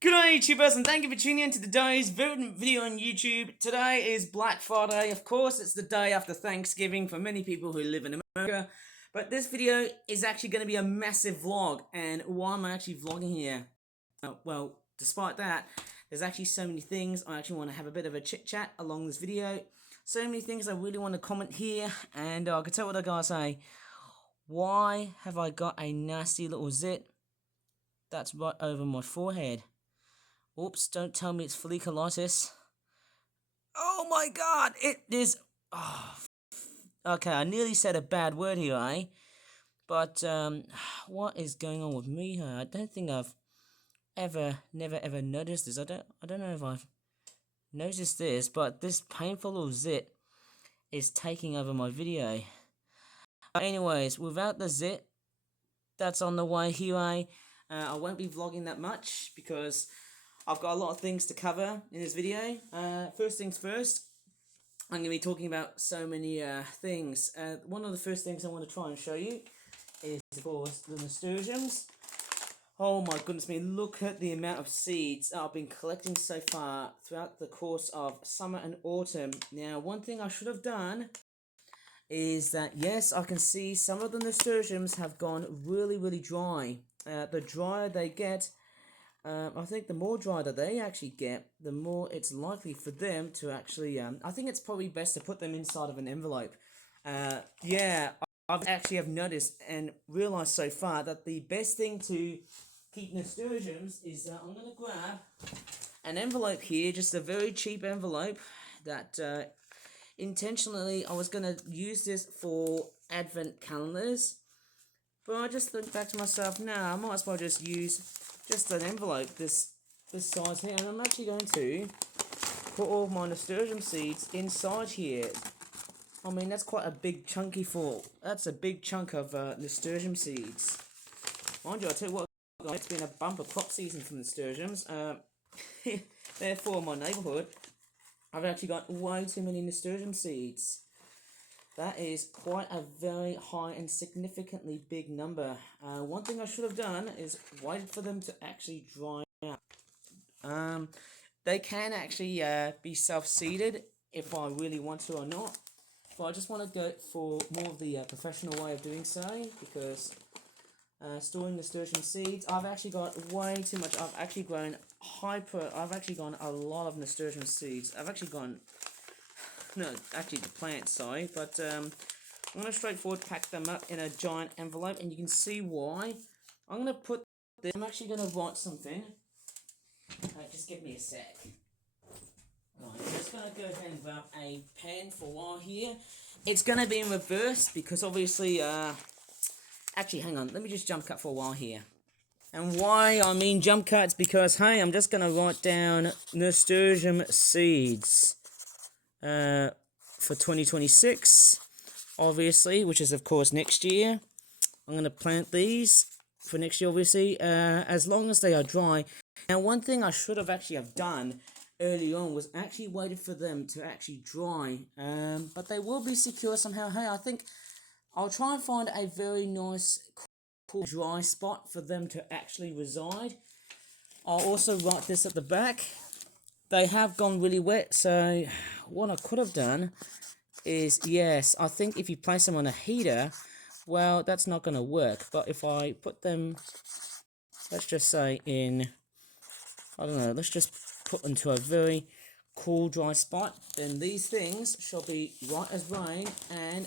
Good day, YouTubers, and thank you for tuning in to today's video on YouTube. Today is Black Friday. Of course, it's the day after Thanksgiving for many people who live in America. But this video is actually going to be a massive vlog. And why am I actually vlogging here? Well, despite that, there's actually so many things. I actually want to have a bit of a chit-chat along this video. So many things I really want to comment here. And I can tell what I gotta say. Why have I got a nasty little zit that's right over my forehead? Oops, don't tell me it's folliculitis. Oh my god, it is... Oh, okay, I nearly said a bad word here, eh? But, what is going on with me here? I don't think I've never ever noticed this. I don't know if I've noticed this, but this painful little zit is taking over my video. Anyways, without the zit that's on the way here, I won't be vlogging that much because I've got a lot of things to cover in this video. First things first, I'm going to be talking about so many things. One of the first things I want to try and show you is, of course, the nasturtiums. Oh my goodness me, look at the amount of seeds I've been collecting so far throughout the course of summer and autumn. Now, one thing I should have done is that, yes, I can see some of the nasturtiums have gone really dry. The drier they get, I think the more dry that they actually get, the more it's likely for them to actually, I think it's probably best to put them inside of an envelope. Yeah, I've actually have noticed and realised so far that the best thing to keep nasturtiums is I'm going to grab an envelope here, just a very cheap envelope that intentionally I was going to use this for advent calendars. But I just think back to myself, nah, I might as well just use just an envelope this size here, and I'm actually going to put all of my nasturtium seeds inside here. I mean, that's quite a big chunky full. That's a big chunk of nasturtium seeds. Mind you, I tell you what, guys, it's been a bumper crop season for nasturtiums. Therefore, in my neighbourhood, I've actually got way too many nasturtium seeds. That is quite a very high and significantly big number. One thing I should have done is waited for them to actually dry out. They can actually be self-seeded if I really want to or not. But I just want to go for more of the professional way of doing so, because storing nasturtium seeds, I've actually got way too much. I've actually gone a lot of nasturtium seeds. No, actually the plants, sorry, but I'm going to straightforward pack them up in a giant envelope, and you can see why. I'm going to put this, I'm actually going to write something. Just give me a sec. Right, I'm just going to go ahead and grab a pen for a while here. It's going to be in reverse because obviously, actually hang on, let me just jump cut for a while here. And why I mean jump cuts, because hey, I'm just going to write down nasturtium seeds. For 2026, obviously, which is of course next year. I'm going to plant these for next year, obviously, as long as they are dry. Now, one thing I should have actually have done early on was actually waited for them to actually dry, but they will be secure somehow. Hey, I think I'll try and find a very nice, cool, dry spot for them to actually reside. I'll also write this at the back. They have gone really wet, so what I could have done is, yes, I think if you place them on a heater, well, that's not going to work. But if I put them, let's just say in, I don't know, let's just put them to a very cool, dry spot, then these things shall be right as rain and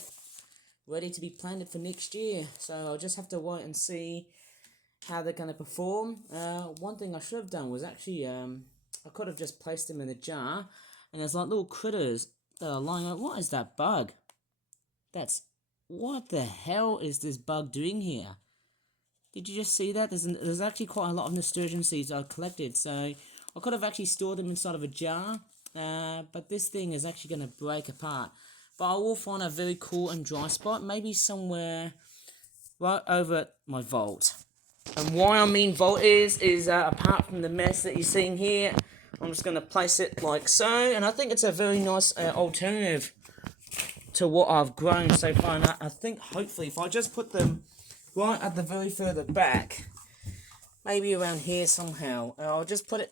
ready to be planted for next year. So I'll just have to wait and see how they're going to perform. One thing I should have done was actually... I could have just placed them in a jar, and there's like little critters that are lying out. What is that bug? What the hell is this bug doing here? Did you just see that? There's actually quite a lot of nasturtium seeds I collected, so I could have actually stored them inside of a jar, but this thing is actually going to break apart. But I will find a very cool and dry spot, maybe somewhere right over at my vault. And why I mean vault is apart from the mess that you're seeing here, I'm just going to place it like so, and I think it's a very nice alternative to what I've grown so far. And I think hopefully if I just put them right at the very further back, maybe around here somehow. I'll just put it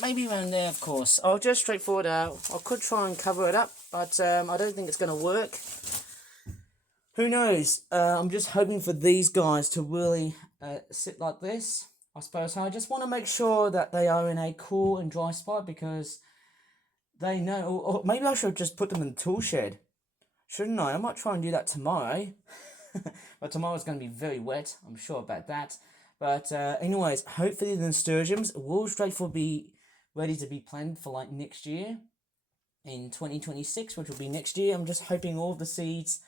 maybe around there, of course. I'll just straightforward out. I could try and cover it up, but I don't think it's going to work. Who knows? I'm just hoping for these guys to really sit like this, I suppose. I just want to make sure that they are in a cool and dry spot because they know. Or maybe I should just put them in the tool shed. Shouldn't I? I might try and do that tomorrow. But tomorrow's going to be very wet. I'm sure about that. But anyways, hopefully the nasturtiums will straightforward be ready to be planted for like next year. In 2026, which will be next year. I'm just hoping all of the seeds,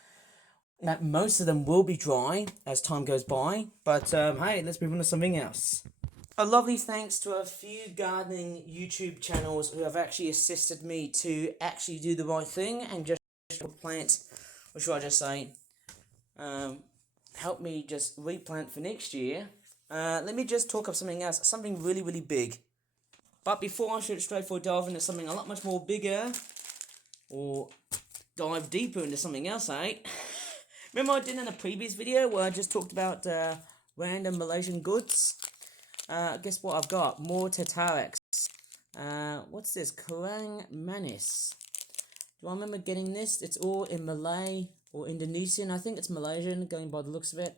that most of them will be dry as time goes by. But hey, let's move on to something else. A lovely thanks to a few gardening YouTube channels who have actually assisted me to actually do the right thing and just plant, or should I just say, help me just replant for next year. Let me just talk of something else, something really, really big. But before I should straightforward delve into something a lot much more bigger, or dive deeper into something else, eh? Remember I did in a previous video where I just talked about random Malaysian goods? Guess what I've got? More Teh Tariks. What's this? Kurang Manis. Do I remember getting this? It's all in Malay or Indonesian. I think it's Malaysian, going by the looks of it.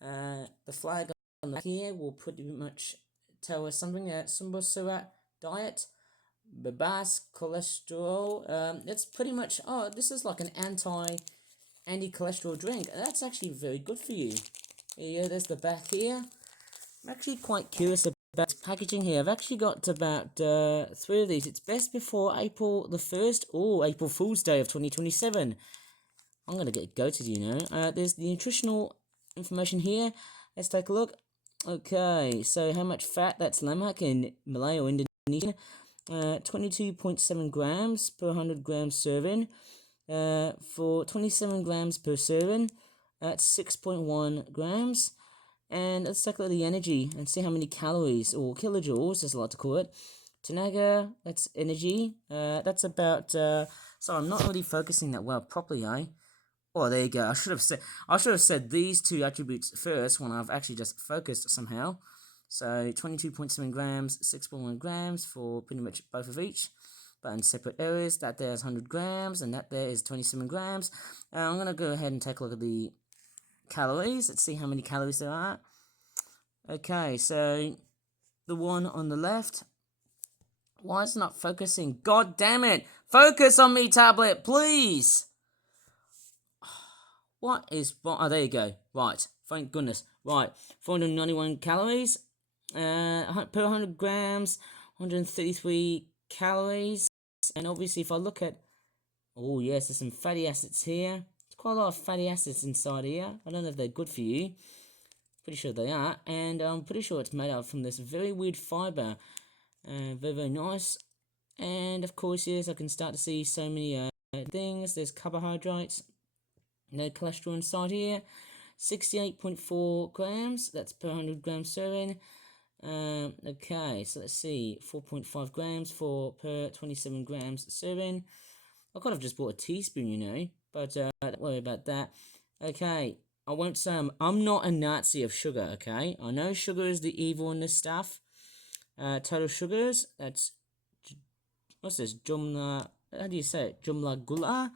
The flag on the back here will pretty much tell us something. Sumber Surat diet. Bebas cholesterol. It's pretty much, oh, this is like an anti-cholesterol drink. That's actually very good for you. Yeah, there's the back here. I'm actually quite curious about this packaging here. I've actually got about 3 of these. It's best before April the 1st or April Fool's Day of 2027. I'm going to get goated, you know. There's the nutritional information here. Let's take a look. Okay, so how much fat? That's lemak in Malay or Indonesian. 22.7 grams per 100 grams serving. For 27 grams per serving, that's 6.1 grams. And let's take a look at the energy and see how many calories, or kilojoules as I like to call it. Tenaga, that's energy. That's about, sorry, I'm not really focusing that well properly, eh? Oh, there you go. I should have said these two attributes first when I've actually just focused somehow. So 22.7 grams, 6.1 grams for pretty much both of each, but in separate areas. That there is 100 grams, and that there is 27 grams. I'm going to go ahead and take a look at the calories. Let's see how many calories there are. Okay, so the one on the left. Why is it not focusing? God damn it! Focus on me, tablet, please! What is... Oh, there you go. Right. Thank goodness. Right. 491 calories. Per 100 grams. 133 calories. And obviously, if I look at... Oh, yes, there's some fatty acids here. There's quite a lot of fatty acids inside here. I don't know if they're good for you. Pretty sure they are. And I'm pretty sure it's made up from this very weird fibre. Very, very nice. And, of course, yes, I can start to see so many things. There's carbohydrates. No cholesterol inside here. 68.4 grams. That's per 100 grams serving. Okay, so let's see. 4.5 grams for per 27 grams serving. I could have just bought a teaspoon, you know. But don't worry about that. Okay, I won't say I'm not a Nazi of sugar, okay? I know sugar is the evil in this stuff. Total sugars. That's... What's this? Jumla... How do you say it? Jumla gula.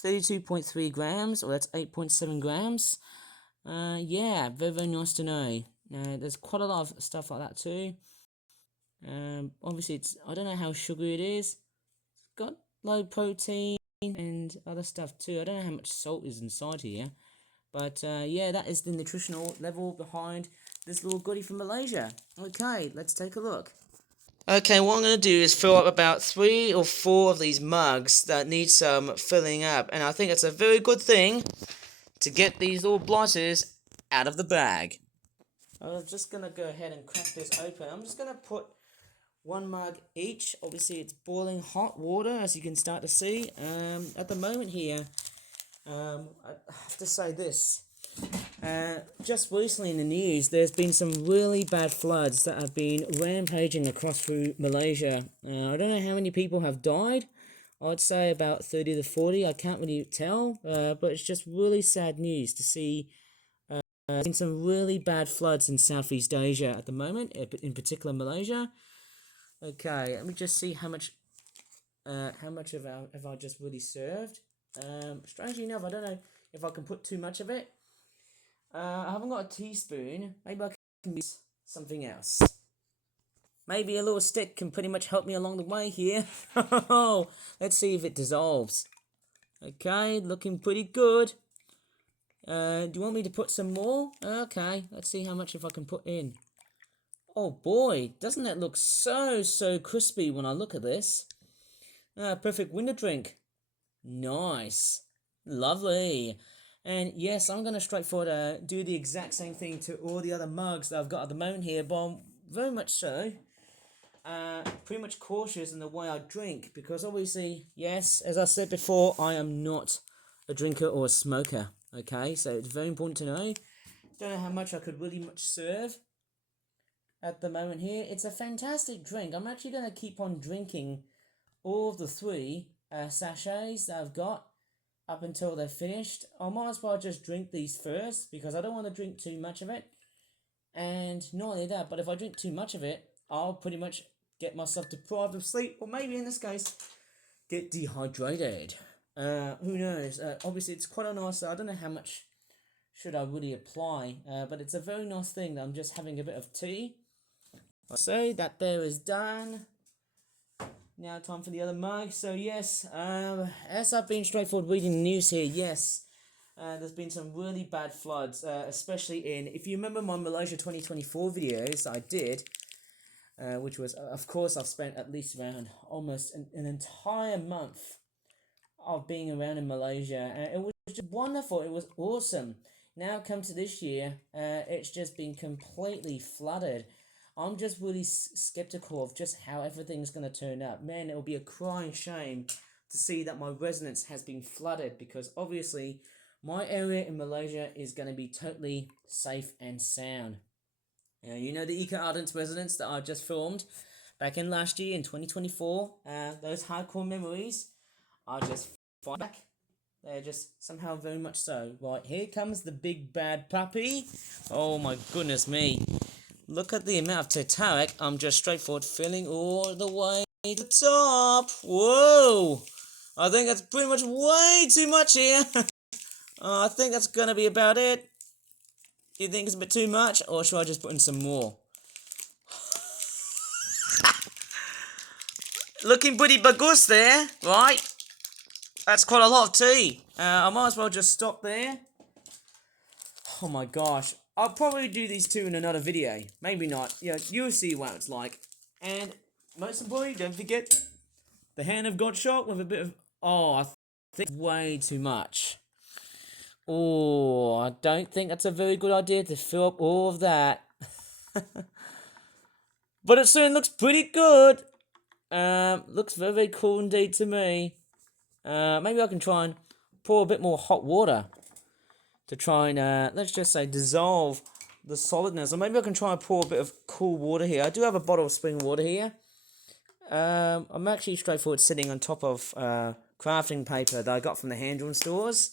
32.3 grams, or that's 8.7 grams. Yeah, very, very nice to know. There's quite a lot of stuff like that too. Obviously, I don't know how sugary it is. It's got low protein and other stuff too. I don't know how much salt is inside here. But yeah, that is the nutritional level behind this little goodie from Malaysia. Okay, let's take a look. Okay, what I'm going to do is fill up about 3 or 4 of these mugs that need some filling up. And I think it's a very good thing to get these little blighters out of the bag. I'm just going to go ahead and crack this open. I'm just going to put 1 mug each. Obviously, it's boiling hot water, as you can start to see. At the moment here, I have to say this. Just recently in the news, there's been some really bad floods that have been rampaging across through Malaysia. I don't know how many people have died. I'd say about 30 to 40. I can't really tell, but it's just really sad news to see Seen some really bad floods in Southeast Asia at the moment, in particular Malaysia. Okay, let me just see how much have I just really served. Strangely enough, I don't know if I can put too much of it. I haven't got a teaspoon. Maybe I can use something else. Maybe a little stick can pretty much help me along the way here. Let's see if it dissolves. Okay, looking pretty good. Do you want me to put some more? Okay, let's see how much if I can put in. Oh boy, doesn't that look so crispy when I look at this? Perfect winter drink. Nice. Lovely. And yes, I'm going to straightforward do the exact same thing to all the other mugs that I've got at the moment here, but I'm very much so pretty much cautious in the way I drink, because obviously, yes, as I said before, I am not a drinker or a smoker. Okay, so it's very important to know. Don't know how much I could really much serve at the moment here. It's a fantastic drink. I'm actually going to keep on drinking all of the 3 sachets that I've got up until they're finished. I might as well just drink these first, because I don't want to drink too much of it. And not only that, but if I drink too much of it, I'll pretty much get myself deprived of sleep, or maybe in this case, get dehydrated. Who knows? Obviously, it's quite a nice. I don't know how much should I really apply, but it's a very nice thing that I'm just having a bit of tea. So that there is done. Now time for the other mug. So yes, as I've been straightforward reading the news here, yes, there's been some really bad floods, especially if you remember my Malaysia 2024 videos I did, which was, of course, I've spent at least around almost an entire month of being around in Malaysia, and it was just wonderful. It was awesome. Now come to this year, it's just been completely flooded. I'm just really skeptical of just how everything's going to turn out. Man, it will be a crying shame to see that my residence has been flooded, because obviously my area in Malaysia is going to be totally safe and sound. You know the Eco Ardents residence that I just filmed back in last year in 2024? Those hardcore memories are just back. They're just somehow very much so. Right, here comes the big bad puppy. Oh my goodness me. Look at the amount of Teh Tarik I'm just straightforward filling all the way to the top. Whoa! I think that's pretty much way too much here. I think that's going to be about it. Do you think it's a bit too much, or should I just put in some more? Looking pretty bagus there, right? That's quite a lot of tea. I might as well just stop there. Oh my gosh. I'll probably do these 2 in another video. Maybe not. Yeah, you'll see what it's like. And most importantly, don't forget, the hand have got shot with a bit of... Oh, I think way too much. Oh, I don't think that's a very good idea to fill up all of that. But it soon looks pretty good. Looks very, very cool indeed to me. Maybe I can try and pour a bit more hot water to try and, let's just say, dissolve the solidness. Or maybe I can try and pour a bit of cool water here. I do have a bottle of spring water here. I'm actually straightforward sitting on top of crafting paper that I got from the hand-drawn stores.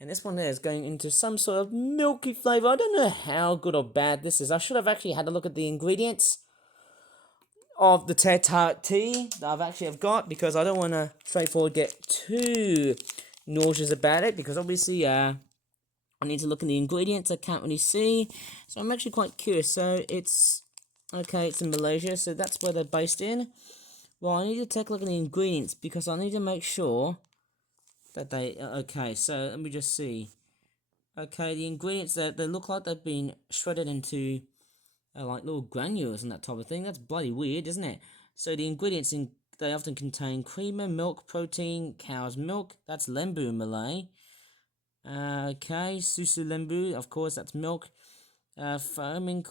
And this one there is going into some sort of milky flavour. I don't know how good or bad this is. I should have actually had a look at the ingredients of the Teh Tarik tea that I've got, because I don't want to straightforward get too nauseous about it, because obviously I need to look at the ingredients. I can't really see, so I'm actually quite curious. So it's okay, it's in Malaysia, so that's where they're based in. Well, I need to take a look at the ingredients, because I need to make sure that they okay. So let me just see. Okay, the ingredients that they look like they've been shredded into like little granules and that type of thing. That's bloody weird, isn't it? So the ingredients they often contain creamer, milk, protein, cow's milk. That's lembu in Malay. Okay, susu lembu. Of course, that's milk. Foaming.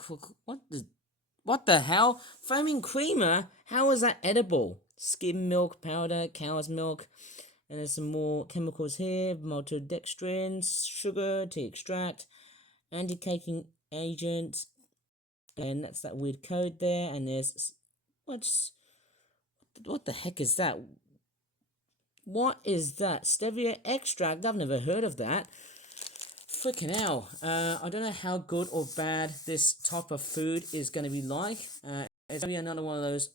What the hell? Foaming creamer? How is that edible? Skim milk powder, cow's milk. And there's some more chemicals here. Maltodextrin, sugar, tea extract, anti-caking agent. And that's that weird code there. And there's... What the heck is that? What is that? Stevia extract? I've never heard of that. freaking hell. I don't know how good or bad this type of food is going to be like. It's going to be another one of those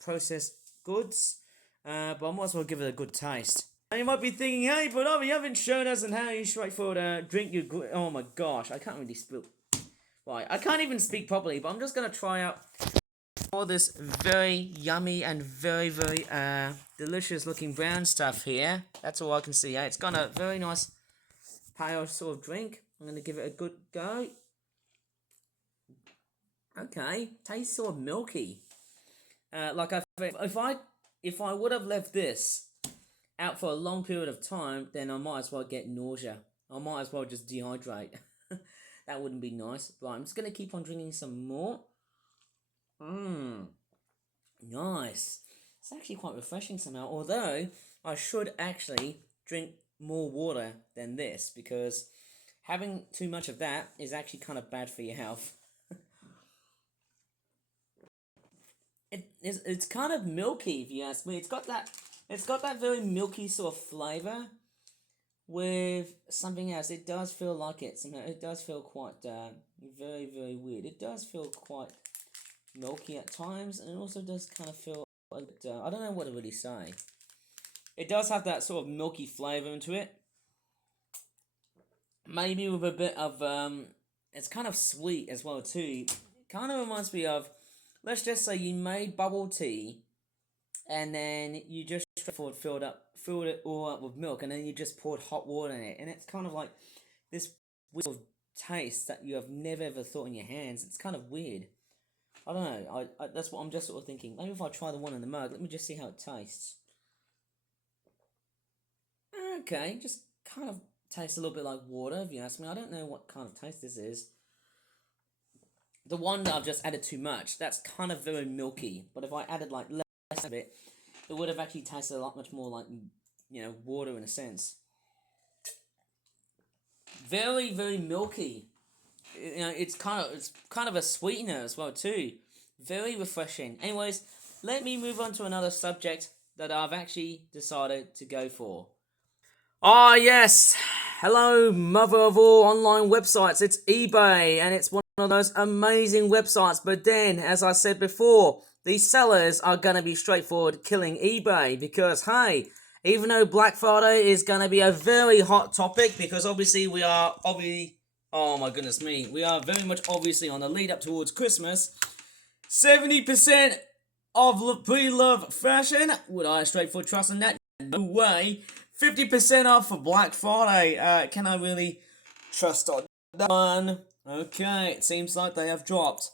processed goods. But I might as well give it a good taste. And you might be thinking, hey, but you haven't shown us on how you straightforward drink your... Oh my gosh, I can't really speak. Right, I can't even speak properly, but I'm just going to try out all this very yummy and very, very delicious looking brown stuff here. That's all I can see. It's got a very nice pale sort of drink. I'm going to give it a good go. Okay, tastes sort of milky. Like if I would have left this out for a long period of time, then I might as well get nausea. I might as well just dehydrate. That wouldn't be nice. Right, I'm just going to keep on drinking some more. Nice. It's actually quite refreshing somehow. Although, I should actually drink more water than this, because having too much of that is actually kind of bad for your health. It's kind of milky, if you ask me. It's got that very milky sort of flavour with something else. It does feel like it somehow. It does feel quite very, very weird. It does feel quite milky at times, and it also does kind of feel a bit, I don't know what to really say. It does have that sort of milky flavour into it. Maybe with a bit of it's kind of sweet as well too. Kind of reminds me of, let's just say you made bubble tea, and then you just filled it all up with milk, and then you just poured hot water in it, and it's kind of like this weird sort of taste that you have never ever thought in your hands. It's kind of weird. I don't know. That's what I'm just sort of thinking. Maybe if I try the one in the mug, let me just see how it tastes. Okay, just kind of tastes a little bit like water, if you ask me. I don't know what kind of taste this is. The one that I've just added too much, that's kind of very milky. But if I added like less of it, it would have actually tasted a lot much more like, you know, water in a sense. Very, very milky. You know, it's kind of a sweetener as well too. Very refreshing. Anyways, let me move on to another subject that I've actually decided to go for. Ah, yes. Hello, mother of all online websites. It's eBay, and it's one of those amazing websites. But then, as I said before, these sellers are going to be straightforward killing eBay, because, hey, even though Black Friday is going to be a very hot topic, because obviously we are oh my goodness me, we are very much obviously on the lead up towards Christmas. 70% of pre-love fashion. Would I straightforward trust in that? No way. 50% off for Black Friday. Can I really trust on that one? Okay, it seems like they have dropped.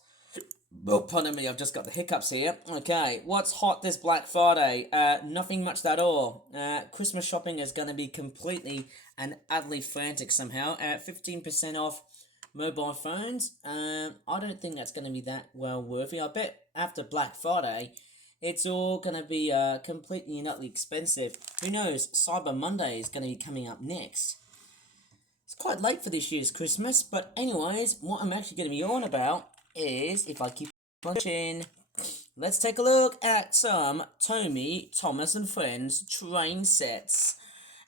Oh, pardon me, I've just got the hiccups here. Okay, what's hot this Black Friday? Nothing much at all. Christmas shopping is going to be completely and utterly frantic somehow. 15% off mobile phones. I don't think that's going to be that well worthy. I bet after Black Friday, it's all going to be completely and utterly expensive. Who knows? Cyber Monday is going to be coming up next. It's quite late for this year's Christmas, but anyways, what I'm actually going to be on about is, if I keep watching, let's take a look at some Tomy, Thomas and Friends train sets.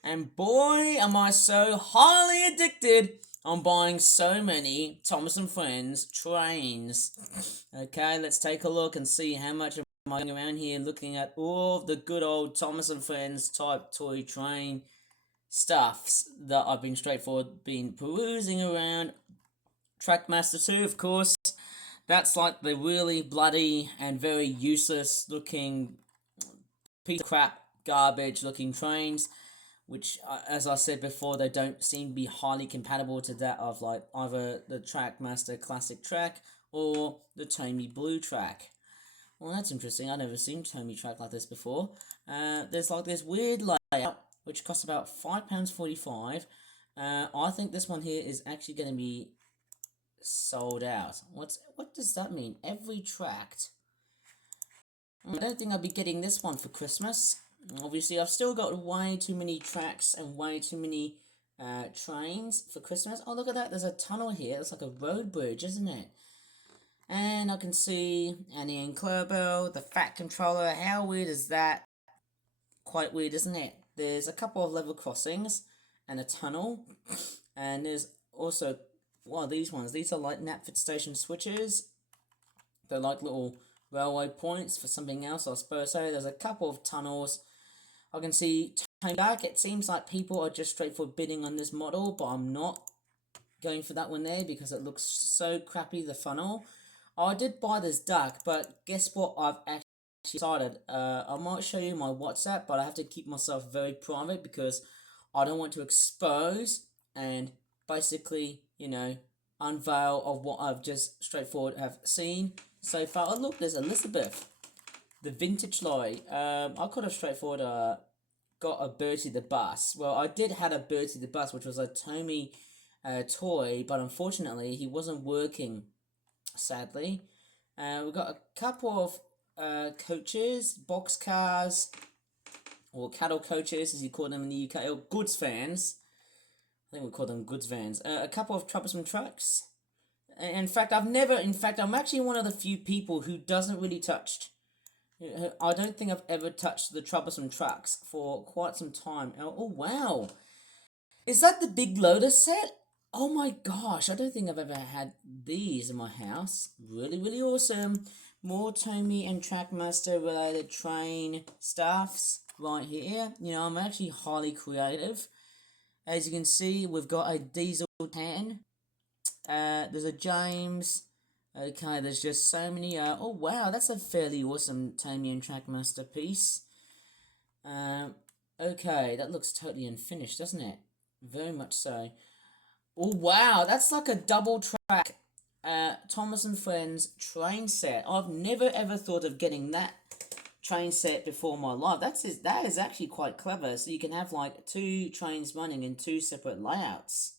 And boy, am I so highly addicted on buying so many Thomas and Friends trains. Okay, let's take a look and see how much am I going around here looking at all the good old Thomas and Friends type toy train stuffs that I've been perusing around. Trackmaster 2, of course. That's like the really bloody and very useless looking piece of crap, garbage looking trains, which, as I said before, they don't seem to be highly compatible to that of like either the Trackmaster Classic Track or the Tomy Blue Track. Well, that's interesting. I've never seen Tomy Track like this before. There's like this weird layout which costs about £5.45. I think this one here is actually going to be sold out. What does that mean? Every tract. I don't think I'll be getting this one for Christmas. Obviously, I've still got way too many tracks and way too many trains for Christmas. Oh, look at that. There's a tunnel here. It's like a road bridge, isn't it? And I can see Annie and Clarbell, the Fat Controller. How weird is that? Quite weird, isn't it? There's a couple of level crossings and a tunnel. And there's also, what are these ones? These are like Knapford station switches. They're like little railway points for something else, I suppose. So there's a couple of tunnels. I can see Teh Tarik. It seems like people are just straightforward bidding on this model, but I'm not going for that one there because it looks so crappy, the funnel. I did buy this duck, but guess what? I've actually decided. I might show you my WhatsApp, but I have to keep myself very private because I don't want to expose and basically, you know, unveil of what I've just straightforward have seen so far. Oh look, there's Elizabeth, the vintage lorry. I could have straightforward got a Bertie the Bus. Well, I did had a Bertie the Bus, which was a Tomy toy, but unfortunately he wasn't working, sadly. We've got a couple of coaches, box cars, or cattle coaches as you call them in the UK, or goods vans. I think we call them goods vans. A couple of troublesome trucks. In fact, I'm actually one of the few people who doesn't really touch. I don't think I've ever touched the troublesome trucks for quite some time. Oh wow. Is that the big loader set? Oh my gosh, I don't think I've ever had these in my house. Really, really awesome. More Tomy and Trackmaster related train stuffs right here. You know, I'm actually highly creative. As you can see, we've got a diesel tan. There's a James. Okay, there's just so many. Oh wow, that's a fairly awesome Tomy and Trackmaster piece. Okay, that looks totally unfinished, doesn't it? Very much so. Oh wow, that's like a double track Thomas and Friends train set. I've never ever thought of getting that train set before in my life. That is actually quite clever. So you can have like two trains running in two separate layouts.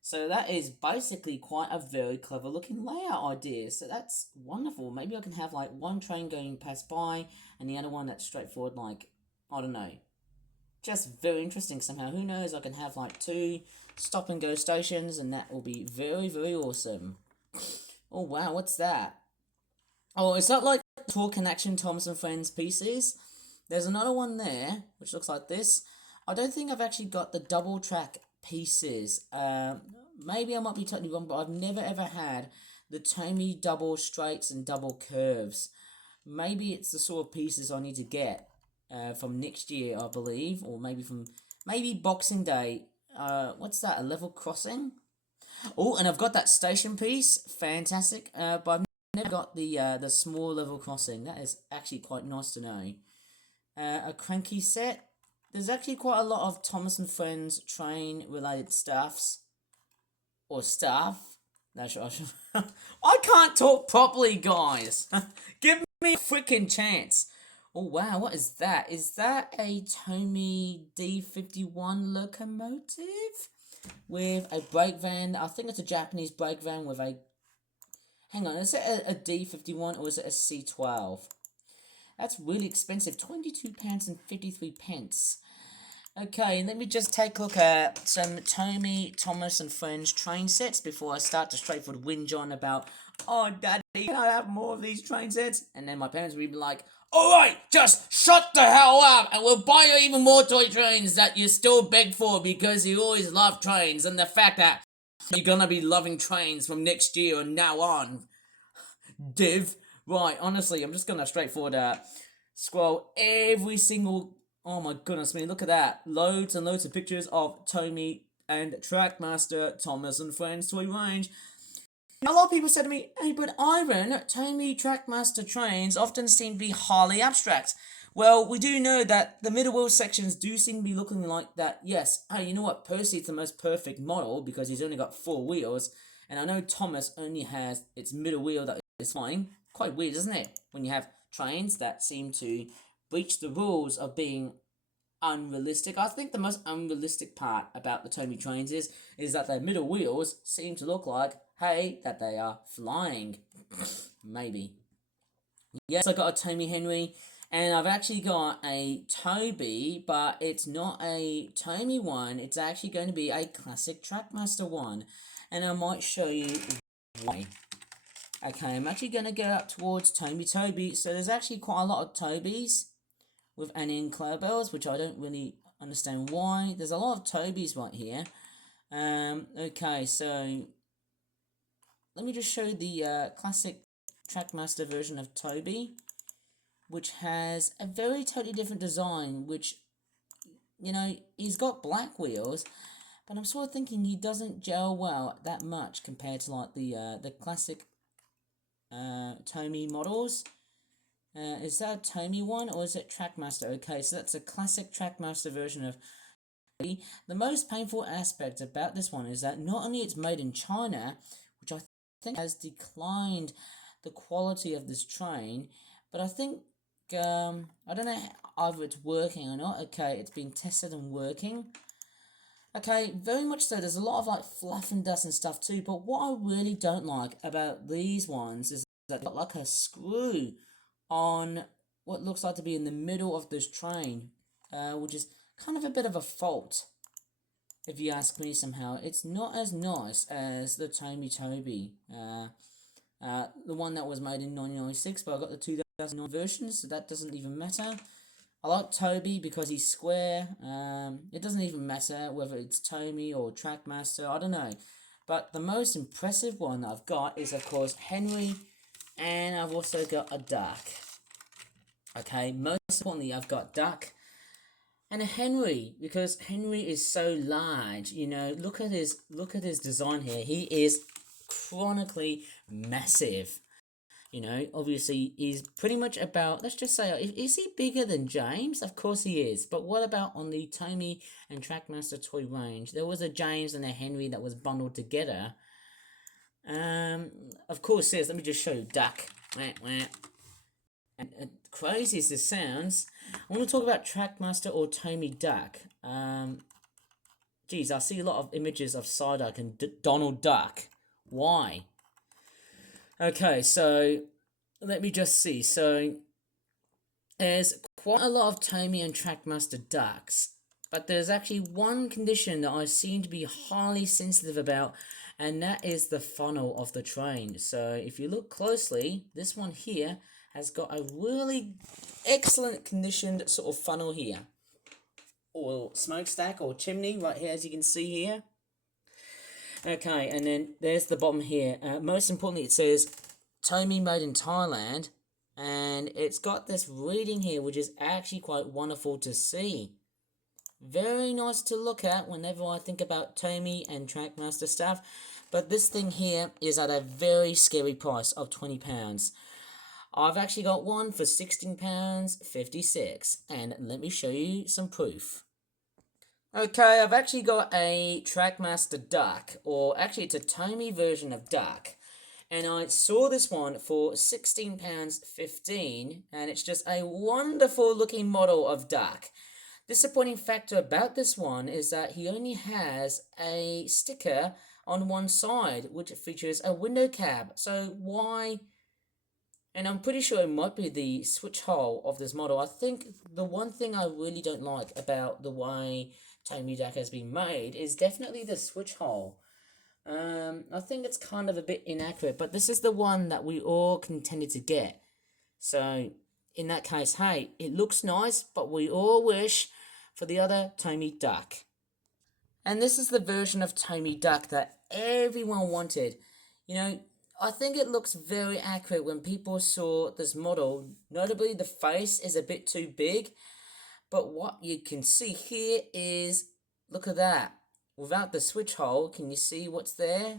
So that is basically quite a very clever looking layout idea. So that's wonderful. Maybe I can have like one train going past by and the other one that's straightforward, like, I don't know. Just very interesting somehow. Who knows, I can have like two stop and go stations and that will be very, very awesome. Oh wow, what's that? Oh, is that like Tour Connection Thomas and Friends pieces? There's another one there, which looks like this. I don't think I've actually got the double track pieces. Maybe I might be totally wrong, but I've never ever had the Tomy double straights and double curves. Maybe it's the sort of pieces I need to get from next year, I believe, or maybe Boxing Day. What's that? A level crossing? Oh, and I've got that station piece, fantastic. But I've never got the small level crossing. That is actually quite nice to know. A cranky set. There's actually quite a lot of Thomas and Friends train related stuffs. Or stuff. I can't talk properly, guys. Give me a freaking chance. Oh wow, what is that? Is that a Tomy D51 locomotive? With a brake van? I think it's a Japanese brake van with a... Hang on, is it a D51 or is it a C12? That's really expensive. £22 and 53 pence. Okay, let me just take a look at some Tomy, Thomas and Friends train sets before I start to straightforward whinge on about, oh, Daddy, can I have more of these train sets? And then my parents would be like, alright, just shut the hell up and we'll buy you even more toy trains that you still beg for because you always love trains and the fact that you're gonna be loving trains from next year and now on. Div. Right, honestly, I'm just gonna straightforward scroll every single... Oh my goodness me, look at that. Loads and loads of pictures of Tomy and Trackmaster, Thomas and Friends toy range. A lot of people said to me, hey, but Ivan, Tomy Trackmaster trains often seem to be highly abstract. Well, we do know that the middle wheel sections do seem to be looking like that. Yes, hey, you know what? Percy's the most perfect model because he's only got 4 wheels. And I know Thomas only has its middle wheel that is flying. Quite weird, isn't it? When you have trains that seem to breach the rules of being unrealistic. I think the most unrealistic part about the Tomy trains is that their middle wheels seem to look like, hey, that they are flying. Maybe. Yes, I got a Tomy Henry, and I've actually got a Toby, but it's not a Tomy one. It's actually going to be a classic Trackmaster one, and I might show you why. Okay, I'm actually going to go up towards Toby. So there's actually quite a lot of Tobys with Annie and Claire bells, which I don't really understand why. There's a lot of Tobys right here. Okay, so let me just show you the classic Trackmaster version of Toby, which has a very totally different design, which, you know, he's got black wheels, but I'm sort of thinking he doesn't gel well that much compared to like the classic Tomy models. Is that a Tomy one or is it Trackmaster? Okay, so that's a classic Trackmaster version of Toby. The most painful aspect about this one is that not only it's made in China, which I think has declined the quality of this train, but I think I don't know either it's working or not. Okay, it's been tested and working. Okay, very much so. There's a lot of like fluff and dust and stuff too, but what I really don't like about these ones is that they've got like a screw on what looks like to be in the middle of this train, which is kind of a bit of a fault, if you ask me somehow. It's not as nice as the Toby, the one that was made in 1996, but I got the 2009 version, so that doesn't even matter. I like Toby because he's square. It doesn't even matter whether it's Tomy or Trackmaster, I don't know. But the most impressive one that I've got is, of course, Henry, and I've also got a Duck. Okay, most importantly, I've got Duck and a Henry, because Henry is so large. You know, look at his design here. He is chronically massive. You know, obviously, he's pretty much about, let's just say, is he bigger than James? Of course he is. But what about on the Tomy and Trackmaster toy range? There was a James and a Henry that was bundled together. Of course, yes, let me just show you Duck. And crazy as this sounds, I want to talk about Trackmaster or Tomy Duck. Geez, I see a lot of images of Psyduck and Donald Duck. Why? Okay, so let me just see. So there's quite a lot of Tomy and Trackmaster Ducks, but there's actually one condition that I seem to be highly sensitive about, and that is the funnel of the train. So if you look closely, this one here has got a really excellent conditioned sort of funnel here, or smokestack or chimney right here, as you can see here. Okay, and then there's the bottom here. Most importantly, it says Tomy made in Thailand, and it's got this reading here, which is actually quite wonderful to see. Very nice to look at whenever I think about Tomy and Trackmaster stuff. But this thing here is at a very scary price of £20. I've actually got one for £16.56, and let me show you some proof. Okay, I've actually got a Trackmaster Duck, or actually it's a Tomy version of Duck, and I saw this one for £16.15, and it's just a wonderful looking model of Duck. Disappointing factor about this one is that he only has a sticker on one side, which features a window cab. So why? And I'm pretty sure it might be the switch hole of this model. I think the one thing I really don't like about the way Tomy Duck has been made is definitely the switch hole. I think it's kind of a bit inaccurate, but this is the one that we all contended to get. So in that case, hey, it looks nice, but we all wish for the other Tomy Duck. And this is the version of Tomy Duck that everyone wanted. You know, I think it looks very accurate when people saw this model. Notably, the face is a bit too big. But what you can see here is, look at that. Without the switch hole, can you see what's there?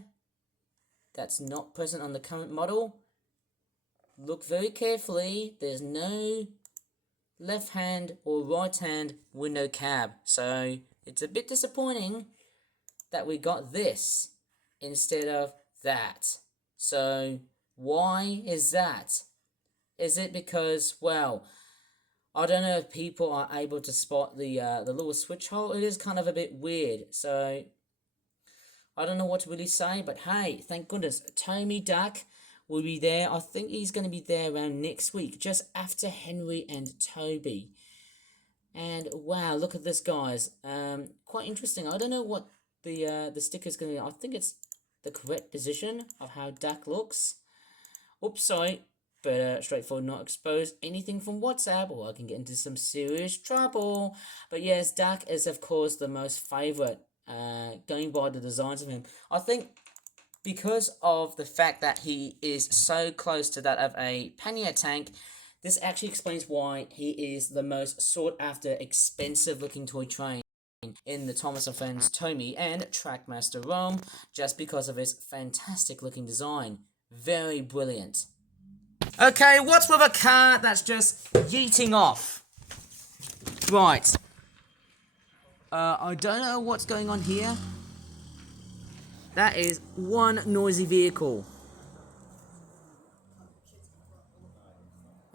That's not present on the current model. Look very carefully. There's no left hand or right hand window cab. So it's a bit disappointing that we got this instead of that. So why is that? Is it because, well, I don't know if people are able to spot the little switch hole. It is kind of a bit weird. So I don't know what to really say, but hey, thank goodness Tomy Duck will be there. I think he's going to be there around next week, just after Henry and Toby. And wow, look at this, guys. Quite interesting. I don't know what the sticker's going to be. I think it's the correct position of how Duck looks. Oops, sorry. Better straightforward, not expose anything from WhatsApp, or I can get into some serious trouble. But yes, Duck is of course the most favourite going by the designs of him. I think because of the fact that he is so close to that of a pannier tank, this actually explains why he is the most sought after, expensive looking toy train in the Thomas & Friends Tomy and Trackmaster ROM, just because of his fantastic looking design. Very brilliant. Okay, what's with a car that's just yeeting off? Right. I don't know what's going on here. That is one noisy vehicle.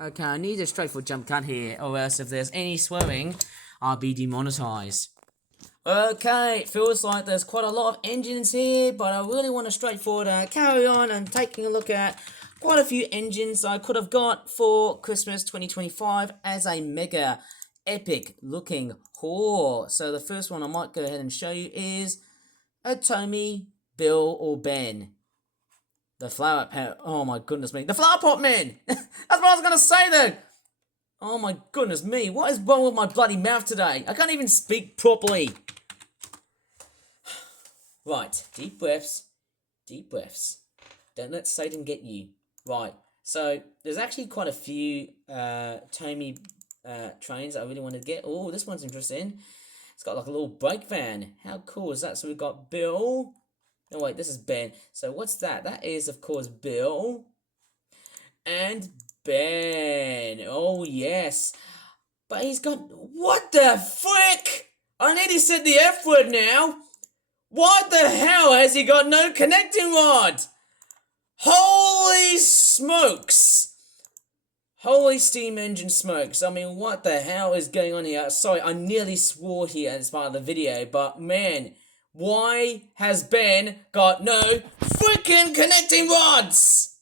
Okay, I need a straightforward jump cut here, or else if there's any swearing, I'll be demonetized. Okay, it feels like there's quite a lot of engines here, but I really want to straightforward carry on and taking a look at quite a few engines I could have got for Christmas 2025 as a mega epic looking haul. So the first one I might go ahead and show you is a Tomy, Bill, or Ben. The flower pot. Oh my goodness me. The flower pot man! That's what I was going to say then! Oh my goodness me. What is wrong with my bloody mouth today? I can't even speak properly. Right. Deep breaths. Deep breaths. Don't let Satan get you. Right. So, there's actually quite a few Tomy trains I really want to get. Oh, this one's interesting. It's got like a little brake van. How cool is that? So we've got Bill. Oh wait, this is Ben. So what's that? That is, of course, Bill and Ben. Oh, yes. But he's got... What the frick? I nearly said the F word now. What the hell has he got no connecting rod? Holy smokes. Holy steam engine smokes. I mean, what the hell is going on here? Sorry, I nearly swore here as part of the video, but man... Why has Ben got no freaking connecting rods?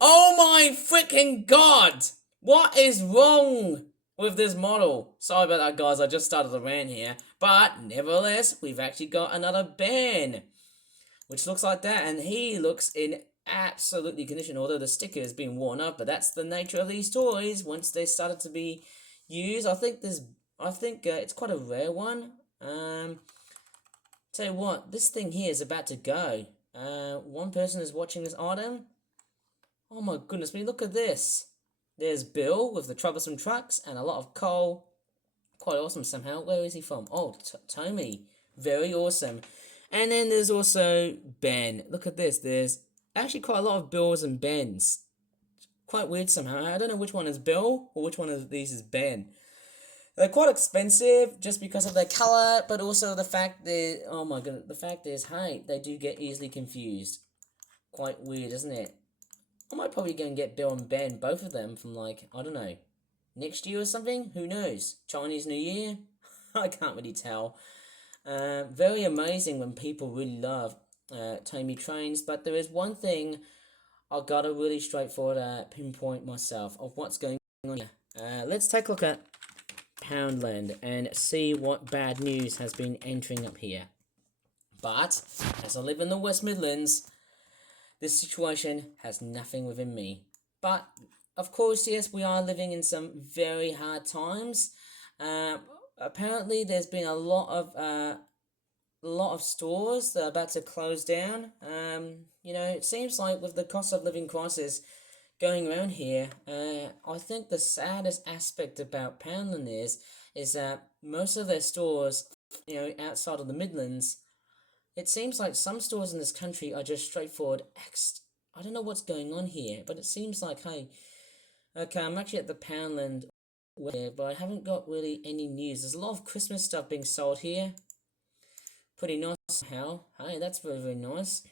Oh my freaking god! What is wrong with this model? Sorry about that, guys. I just started a rant here. But, nevertheless, we've actually got another Ben. Which looks like that. And he looks in absolutely condition. Although the sticker has been worn up. But that's the nature of these toys. Once they started to be used. I think it's quite a rare one. Tell you what, this thing here is about to go. One person is watching this item. Oh my goodness me, look at this. There's Bill with the troublesome trucks and a lot of coal. Quite awesome somehow. Where is he from? Oh, Tomy. Very awesome. And then there's also Ben. Look at this. There's actually quite a lot of Bills and Bens. Quite weird somehow. I don't know which one is Bill or which one of these is Ben. They're quite expensive just because of their colour, but also the fact that, oh my goodness, the fact is, hey, they do get easily confused. Quite weird, isn't it? I might probably go and get Bill and Ben, both of them, from like, I don't know, next year or something? Who knows? Chinese New Year? I can't really tell. Very amazing when people really love Tomy trains, but there is one thing I've got to really straightforward pinpoint myself of what's going on here. Let's take a look at Poundland and see what bad news has been entering up here. But as I live in the West Midlands, this situation has nothing within me. But of course, yes, we are living in some very hard times. Apparently, there's been a lot of stores that are about to close down. It seems like with the cost of living crisis going around here, I think the saddest aspect about Poundland is that most of their stores, outside of the Midlands, it seems like some stores in this country are just straightforward I don't know what's going on here, but it seems like, hey, okay, I'm actually at the Poundland, but I haven't got really any news. There's a lot of Christmas stuff being sold here. Pretty nice somehow. Hey, that's very, very nice.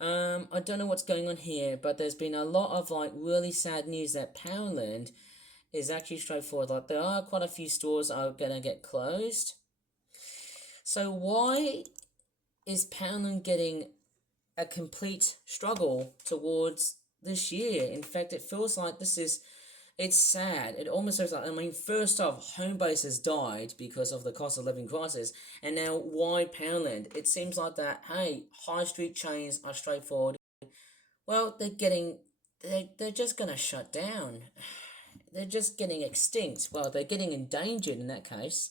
I don't know what's going on here, but there's been a lot of like really sad news that Poundland is actually straightforward. Like there are quite a few stores that are gonna get closed. So why is Poundland getting a complete struggle towards this year? In fact, it feels like it's sad. It almost feels like, first off, Homebase has died because of the cost of living crisis, and now why Poundland? It seems like that, hey, high street chains are straightforward. Well, they're just gonna shut down. They're just getting extinct. Well, they're getting endangered in that case.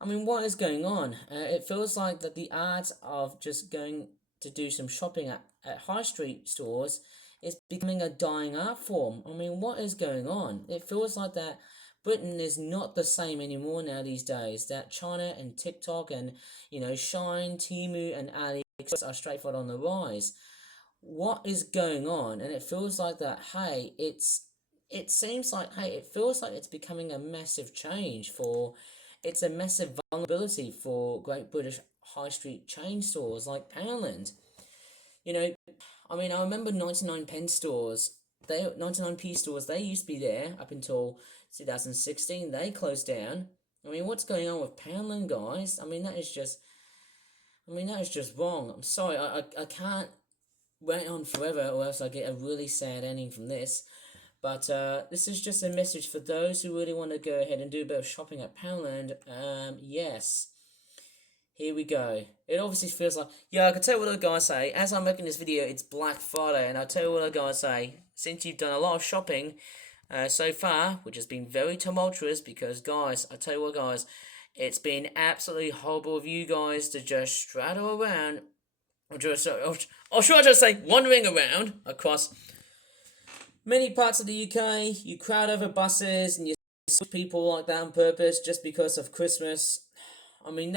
I mean, what is going on? It feels like that the art of just going to do some shopping at high street stores is becoming a dying art form. I mean, what is going on? It feels like that Britain is not the same anymore now these days. That China and TikTok and, Shine, Temu and AliExpress are straightforward on the rise. What is going on? And it feels like that, hey, it feels like it's becoming a massive change it's a massive vulnerability for Great British high street chain stores like Poundland. You know, I mean, I remember 99p stores. 99p stores. They used to be there up until 2016. They closed down. I mean, what's going on with Poundland, guys? I mean, that is just wrong. I'm sorry. I can't rant on forever, or else I get a really sad ending from this. But this is just a message for those who really want to go ahead and do a bit of shopping at Poundland. Yes. Here we go. It obviously feels like... Yeah, I can tell you what the guys say. As I'm making this video, it's Black Friday. And I'll tell you what the guys say. Since you've done a lot of shopping so far, which has been very tumultuous, because, guys, I tell you what, guys, it's been absolutely horrible of you guys to just straddle around, or should I just say, wandering around across many parts of the UK. You crowd over buses and you switch people like that on purpose just because of Christmas. I mean,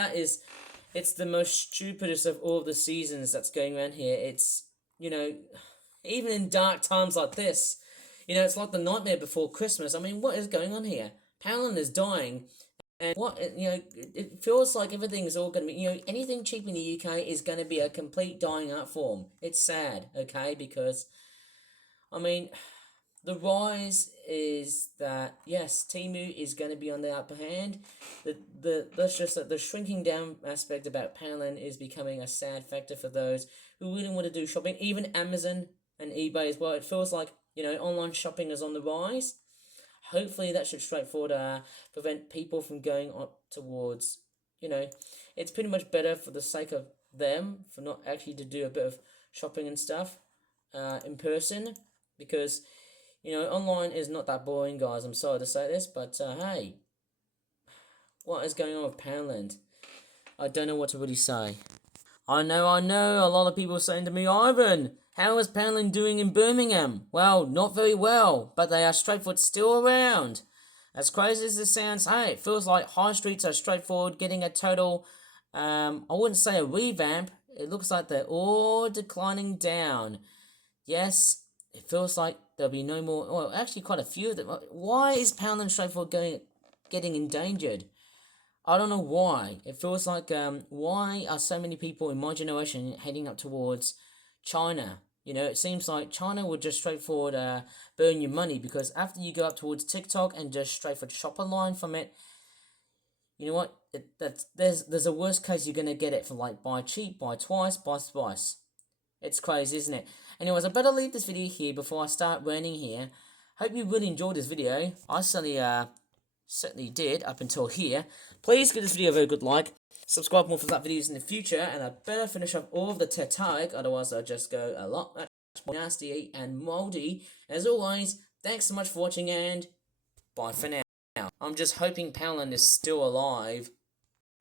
it's the most stupidest of all the seasons that's going around here. It's, even in dark times like this, it's like the nightmare before Christmas. I mean, what is going on here? Poundland is dying. And it feels like everything's all going to be, anything cheap in the UK is going to be a complete dying art form. It's sad, okay? Because, I mean, the rise is that, yes, Temu is going to be on the upper hand. The shrinking down aspect about Poundland is becoming a sad factor for those who really want to do shopping. Even Amazon and eBay as well. It feels like, online shopping is on the rise. Hopefully that should straightforward prevent people from going up towards, it's pretty much better for the sake of them, for not actually to do a bit of shopping and stuff in person, because, online is not that boring, guys. I'm sorry to say this, but hey, what is going on with Poundland? I don't know what to really say. I know, a lot of people are saying to me, Ivan, how is Poundland doing in Birmingham? Well, not very well, but they are straightforward still around. As crazy as this sounds, hey, it feels like high streets are straightforward, getting a total, I wouldn't say a revamp. It looks like they're all declining down. Yes, it feels like there'll be no more, well, actually quite a few of them. Why is Poundland straightforward getting endangered? I don't know why. It feels like, why are so many people in my generation heading up towards China? It seems like China would just straightforward burn your money, because after you go up towards TikTok and just straightforward shop online from it, you know what? There's a worst case you're going to get it for, like, buy cheap, buy twice, buy thrice. It's crazy, isn't it? Anyways, I better leave this video here before I start ranting here. Hope you really enjoyed this video. I certainly did up until here. Please give this video a very good like. Subscribe more for that videos in the future, and I better finish up all of the Teh Tarik, otherwise I'll just go a lot much more nasty and moldy. As always, thanks so much for watching, and bye for now. I'm just hoping Poundland is still alive.